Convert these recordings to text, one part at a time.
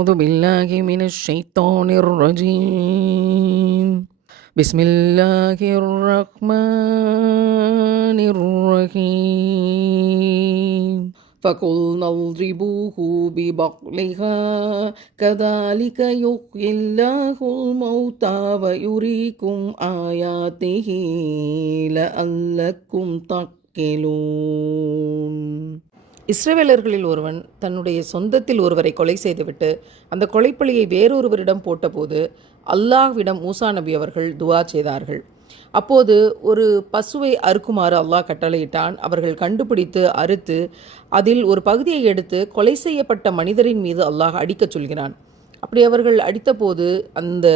أعوذ بالله من الشيطان الرجيم بسم الله الرحمن الرحيم فقلنا اضربوه ببطنها كذلك يحيي الله الموتى ويريكم آياته لعلكم تعقلون. இஸ்ரவேலர்களில் ஒருவன் தன்னுடைய சொந்தத்தில் ஒருவரை கொலை செய்துவிட்டு அந்த கொலைப்பழியை வேறொருவரிடம் போட்டபோது அல்லாஹ்விடம் மூசா நபி அவர்கள் துவா செய்தார்கள். அப்போது ஒரு பசுவை அறுக்குமாறு அல்லாஹ் கட்டளையிட்டான். அவர்கள் கண்டுபிடித்து அறுத்து அதில் ஒரு பகுதியை எடுத்து கொலை செய்யப்பட்ட மனிதரின் மீது அல்லாஹ் அடிக்கச் சொல்கிறான். அப்படி அவர்கள் அடித்தபோது அந்த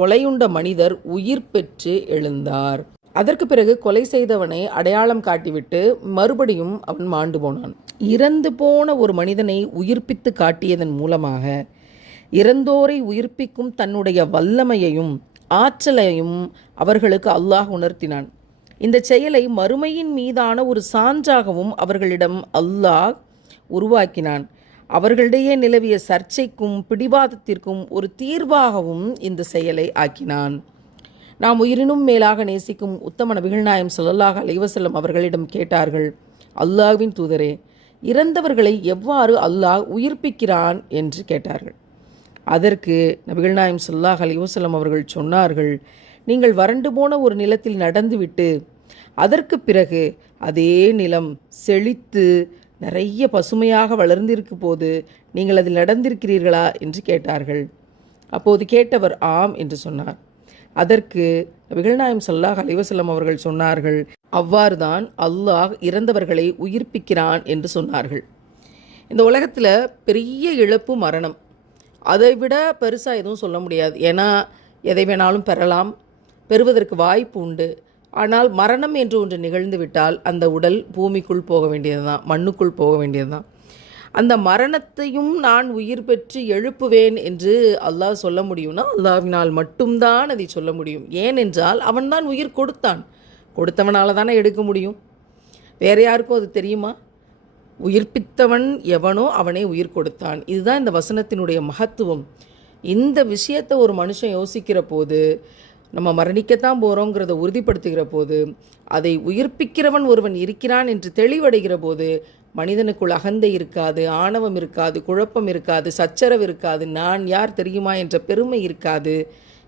கொலையுண்ட மனிதர் உயிர் பெற்று எழுந்தார். அதற்கு பிறகு கொலை செய்தவனை அடையாளம் காட்டிவிட்டு மறுபடியும் அவன் மாண்டு போனான். இறந்து போன ஒரு மனிதனை உயிர்ப்பித்து காட்டியதன் மூலமாக இறந்தோரை உயிர்ப்பிக்கும் தன்னுடைய வல்லமையையும் ஆற்றலையும் அவர்களுக்கு அல்லாஹ் உணர்த்தினான். இந்த செயலை மறுமையின் மீதான ஒரு சான்றாகவும் அவர்களிடம் அல்லாஹ் உருவாக்கினான். அவர்களிடையே நிலவிய சர்ச்சைக்கும் பிடிவாதத்திற்கும் ஒரு தீர்வாகவும் இந்த செயலை ஆக்கினான். நாம் உயிரினும் மேலாக நேசிக்கும் உத்தம நபிகள் நாயகம் ஸல்லல்லாஹு அலைஹி வஸல்லம் அவர்களிடம் கேட்டார்கள், அல்லாஹ்வின் தூதரே, இறந்தவர்களை எவ்வாறு அல்லாஹ் உயிர்ப்பிக்கிறான் என்று கேட்டார்கள். அதற்கு நபிகள் நாயகம் ஸல்லல்லாஹு அலைஹி வஸல்லம் அவர்கள் சொன்னார்கள், நீங்கள் வறண்டு போன ஒரு நிலத்தில் நடந்துவிட்டு அதற்கு பிறகு அதே நிலம் செழித்து நிறைய பசுமையாக வளர்ந்திருக்கும் போது நீங்கள் அதில் நடந்திருக்கிறீர்களா என்று கேட்டார்கள். அப்போது கேட்டவர் ஆம் என்று சொன்னார். அதற்கு நபிகள் நாயகம் ஸல்லல்லாஹு அலைஹி வஸல்லம் அவர்கள் சொன்னார்கள், அவ்வாறுதான் அல்லாஹ் இறந்தவர்களை உயிர்ப்பிக்கிறான் என்று சொன்னார்கள். இந்த உலகத்தில் பெரிய இழப்பு மரணம். அதை விட பெருசாக எதுவும் சொல்ல முடியாது. ஏன்னா எதை வேணாலும் பெறலாம், பெறுவதற்கு வாய்ப்பு உண்டு. ஆனால் மரணம் என்று ஒன்று நிகழ்ந்து விட்டால் அந்த உடல் பூமிக்குள் போக வேண்டியது தான், மண்ணுக்குள் போக வேண்டியது தான். அந்த மரணத்தையும் நான் உயிர் பெற்று எழுப்புவேன் என்று அல்லாஹ் சொல்ல முடியும்னா அல்லாஹ்வினால் மட்டும்தான் அதை சொல்ல முடியும். ஏனென்றால் அவன்தான் உயிர் கொடுத்தான். கொடுத்தவனால தானே எடுக்க முடியும். வேற யாருக்கும் அது தெரியுமா? உயிர்ப்பித்தவன் எவனோ அவனே உயிர் கொடுத்தான். இதுதான் இந்த வசனத்தினுடைய மகத்துவம். இந்த விஷயத்தை ஒரு மனுஷன் யோசிக்கிற போது, நம்ம மரணிக்கத்தான் போகிறோங்கிறத உறுதிப்படுத்துகிற போது, அதை உயிர்ப்பிக்கிறவன் ஒருவன் இருக்கிறான் என்று தெளிவடைகிற போது மனிதனுக்குள் அகந்தை இருக்காது, ஆணவம் இருக்காது, குழப்பம் இருக்காது, சச்சரவு இருக்காது, நான் யார் தெரியுமா என்ற பெருமை இருக்காது.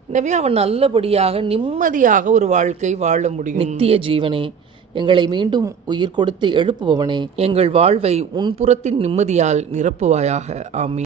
எனவே அவன் நல்லபடியாக நிம்மதியாக ஒரு வாழ்க்கை வாழ முடியும். நித்திய ஜீவனே, எங்களை மீண்டும் உயிர் கொடுத்து எழுப்புபவனே, எங்கள் வாழ்வை உன்புறத்தின் நிம்மதியால் நிரப்புவாயாக. ஆமீன்.